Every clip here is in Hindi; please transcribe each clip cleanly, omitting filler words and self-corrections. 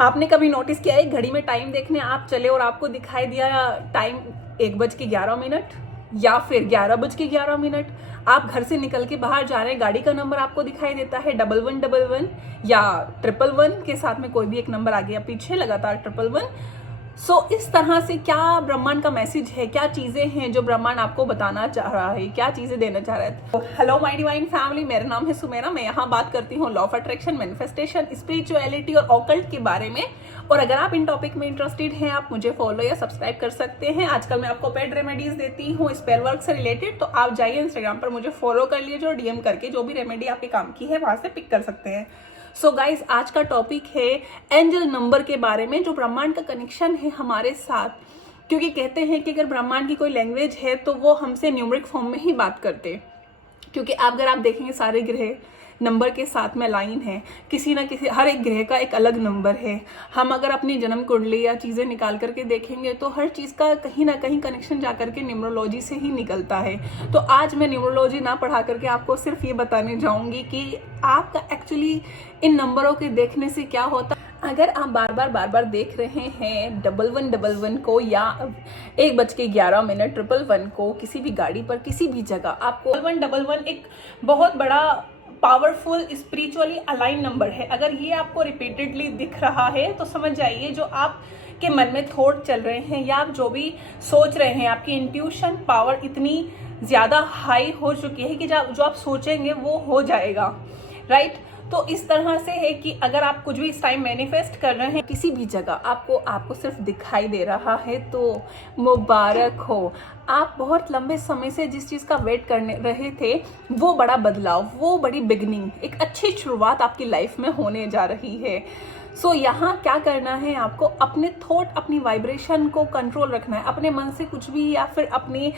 आपने कभी नोटिस किया है घड़ी में टाइम देखने आप चले और आपको दिखाई दिया टाइम 1:11 या फिर 11:11? आप घर से निकल के बाहर जा रहे हैं, गाड़ी का नंबर आपको दिखाई देता है 1111 या 111 के साथ में कोई भी एक नंबर आगे या पीछे, लगातार 111। इस तरह से क्या ब्रह्मांड का मैसेज है, क्या चीजें हैं जो ब्रह्मांड आपको बताना चाह रहा है, क्या चीजें देना चाह रहा है। तो हेलो माय डिवाइन फैमिली, मेरा नाम है सुमेरा। मैं यहाँ बात करती हूँ law of attraction, manifestation, spirituality और ऑकल्ट के बारे में। और अगर आप इन टॉपिक में इंटरेस्टेड हैं, आप मुझे फॉलो या सब्सक्राइब कर सकते हैं। आजकल मैं आपको पेड रेमेडीज देती हूँ स्पेल वर्क से रिलेटेड, तो आप जाइए इंस्टाग्राम पर मुझे फॉलो कर लीजिए और डीएम करके जो भी रेमेडी आपके काम की है वहां से पिक कर सकते हैं। सो गाइज, आज का टॉपिक है एंजल नंबर के बारे में, जो ब्रह्मांड का कनेक्शन है हमारे साथ। क्योंकि कहते हैं कि अगर ब्रह्मांड की कोई लैंग्वेज है तो वो हमसे न्यूमरिक फॉर्म में ही बात करते। क्योंकि अगर आप देखेंगे सारे ग्रह नंबर के साथ में लाइन है, किसी ना किसी, हर एक ग्रह का एक अलग नंबर है। हम अगर अपनी जन्म कुंडली या चीजें निकाल करके देखेंगे तो हर चीज का कहीं ना कहीं कनेक्शन जा करके न्यूमरोलॉजी से ही निकलता है। तो आज मैं न्यूमरोलॉजी ना पढ़ा करके आपको सिर्फ ये बताने जाऊंगी कि आपका एक्चुअली इन नंबरों के देखने से क्या होता है। अगर आप बार बार देख रहे हैं 1111 को या 1:11 111 को किसी भी गाड़ी पर, किसी भी जगह, आपको 1111 एक बहुत बड़ा पावरफुल स्पिरिचुअली अलाइन नंबर है। अगर ये आपको रिपीटेडली दिख रहा है तो समझ जाइए जो आप के मन में थॉट चल रहे हैं या आप जो भी सोच रहे हैं, आपकी इंट्यूशन पावर इतनी ज्यादा हाई हो चुकी है कि जो आप सोचेंगे वो हो जाएगा, राइट। तो इस तरह से है कि अगर आप कुछ भी इस टाइम मैनिफेस्ट कर रहे हैं किसी भी जगह, आपको सिर्फ दिखाई दे रहा है तो मुबारक हो। आप बहुत लंबे समय से जिस चीज का वेट करने रहे थे, वो बड़ा बदलाव, वो बड़ी बिगनिंग, एक अच्छी शुरुआत आपकी लाइफ में होने जा रही है। यहाँ क्या करना है, आपको अपने थॉट, अपनी वाइब्रेशन को कंट्रोल रखना है। अपने मन से कुछ भी या फिर अपने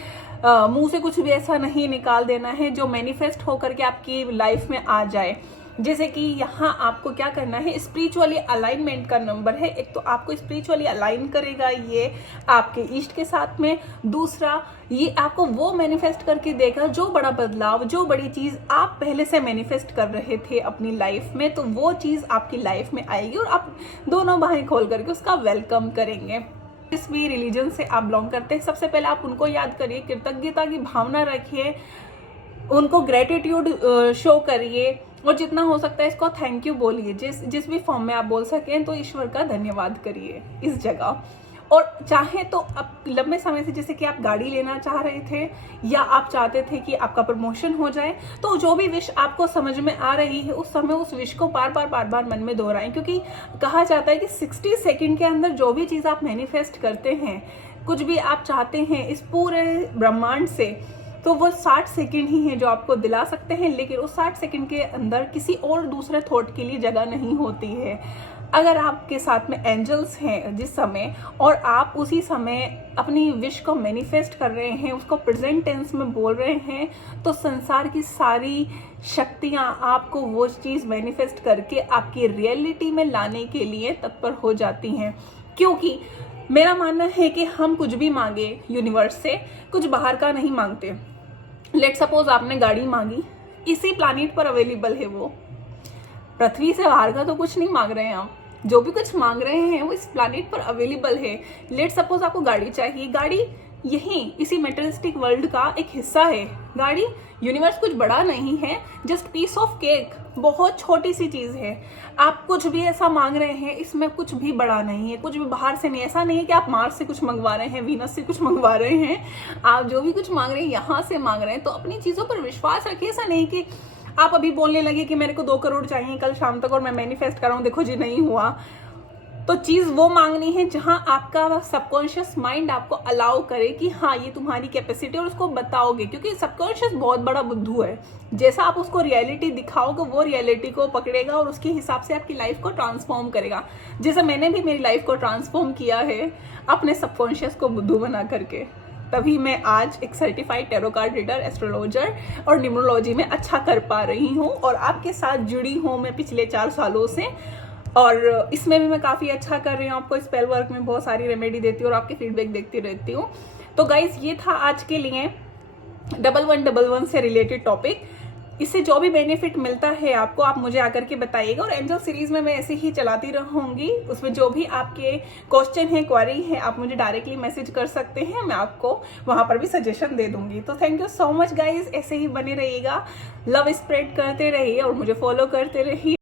मुंह से कुछ भी ऐसा नहीं निकाल देना है जो मैनिफेस्ट होकर के आपकी लाइफ में आ जाए। जैसे कि यहाँ आपको क्या करना है, स्पिरिचुअली अलाइनमेंट का नंबर है। एक तो आपको स्पिरिचुअली अलाइन करेगा ये आपके ईस्ट के साथ में। दूसरा, ये आपको वो मैनिफेस्ट करके देगा जो बड़ा बदलाव, जो बड़ी चीज आप पहले से मैनिफेस्ट कर रहे थे अपनी लाइफ में, तो वो चीज आपकी लाइफ में आएगी और आप दोनों बाहें खोल करके उसका वेलकम करेंगे। जिस भी रिलीजन से आप बिलोंग करते हैं, सबसे पहले आप उनको याद करिए, कृतज्ञता की भावना रखिए, उनको ग्रेटिट्यूड शो करिए और जितना हो सकता है इसको थैंक यू बोलिए। जिस भी फॉर्म में आप बोल सकें तो ईश्वर का धन्यवाद करिए इस जगह। और चाहे तो अब लंबे समय से, जैसे कि आप गाड़ी लेना चाह रहे थे या आप चाहते थे कि आपका प्रमोशन हो जाए, तो जो भी विश आपको समझ में आ रही है उस समय उस विश को बार बार मन में दोहराएं। क्योंकि कहा जाता है कि 60 सेकंड के अंदर जो भी चीज आप मैनिफेस्ट करते हैं, कुछ भी आप चाहते हैं इस पूरे ब्रह्मांड से, तो वो 60 सेकंड ही है जो आपको दिला सकते हैं। लेकिन उस 60 सेकंड के अंदर किसी और दूसरे थॉट के लिए जगह नहीं होती है। अगर आपके साथ में एंजल्स हैं जिस समय, और आप उसी समय अपनी विश को मैनिफेस्ट कर रहे हैं, उसको प्रेजेंट टेंस में बोल रहे हैं, तो संसार की सारी शक्तियां आपको वो चीज मैनिफेस्ट करके आपकी रियलिटी में लाने के लिए तत्पर हो जाती हैं। क्योंकि मेरा मानना है कि हम कुछ भी मांगे यूनिवर्स से, कुछ बाहर का नहीं मांगते। लेट सपोज आपने गाड़ी मांगी, इसी प्लैनेट पर अवेलेबल है वो, पृथ्वी से बाहर का तो कुछ नहीं मांग रहे हैं हम। जो भी कुछ मांग रहे हैं वो इस प्लैनेट पर अवेलेबल है। लेट सपोज आपको गाड़ी चाहिए, गाड़ी यही इसी मेटेरियलिस्टिक वर्ल्ड का एक हिस्सा है। गाड़ी, यूनिवर्स कुछ बड़ा नहीं है, जस्ट पीस ऑफ केक, बहुत छोटी सी चीज है। आप कुछ भी ऐसा मांग रहे हैं, इसमें कुछ भी बड़ा नहीं है, कुछ भी बाहर से नहीं। ऐसा नहीं है कि आप मार्स से कुछ मंगवा रहे हैं, वीनस से कुछ मंगवा रहे हैं। आप जो भी कुछ मांग रहे हैं यहाँ से मांग रहे हैं। तो अपनी चीजों पर विश्वास रखिए। ऐसा नहीं कि आप अभी बोलने लगे कि मेरे को 2 करोड़ चाहिए कल शाम तक और मैं मैनिफेस्ट कर रहा हूँ, देखो जी नहीं हुआ। तो चीज वो मांगनी है जहां आपका सबकॉन्शियस माइंड आपको अलाउ करे कि हाँ ये तुम्हारी कैपेसिटी, और उसको बताओगे। क्योंकि सबकॉन्शियस बहुत बड़ा बुद्धू है, जैसा आप उसको रियलिटी दिखाओगे वो रियलिटी को पकड़ेगा और उसके हिसाब से आपकी लाइफ को ट्रांसफॉर्म करेगा। जैसे मैंने भी मेरी लाइफ को ट्रांसफॉर्म किया है अपने सबकॉन्शियस को बुद्धू बना करके। तभी मैं आज एक certified tarot card reader, astrologer और न्यूमरोलॉजी में अच्छा कर पा रही हूँ और आपके साथ जुड़ी हूँ मैं पिछले 4 सालों से। और इसमें भी मैं काफ़ी अच्छा कर रही हूँ। आपको स्पेल वर्क में बहुत सारी रेमेडी देती हूँ और आपके फीडबैक देखती रहती हूँ। तो गाइस, ये था आज के लिए 1111 से रिलेटेड टॉपिक। इससे जो भी बेनिफिट मिलता है आपको, आप मुझे आकर के बताइएगा। और एंजल सीरीज में मैं ऐसे ही चलाती रहूंगी, उसमें जो भी आपके क्वेश्चन है, क्वेरी है, आप मुझे डायरेक्टली मैसेज कर सकते हैं, मैं आपको वहां पर भी सजेशन दे दूंगी। तो thank you so much guys, ऐसे ही बने रहिएगा, लव स्प्रेड करते रहिए और मुझे फॉलो करते रहिए।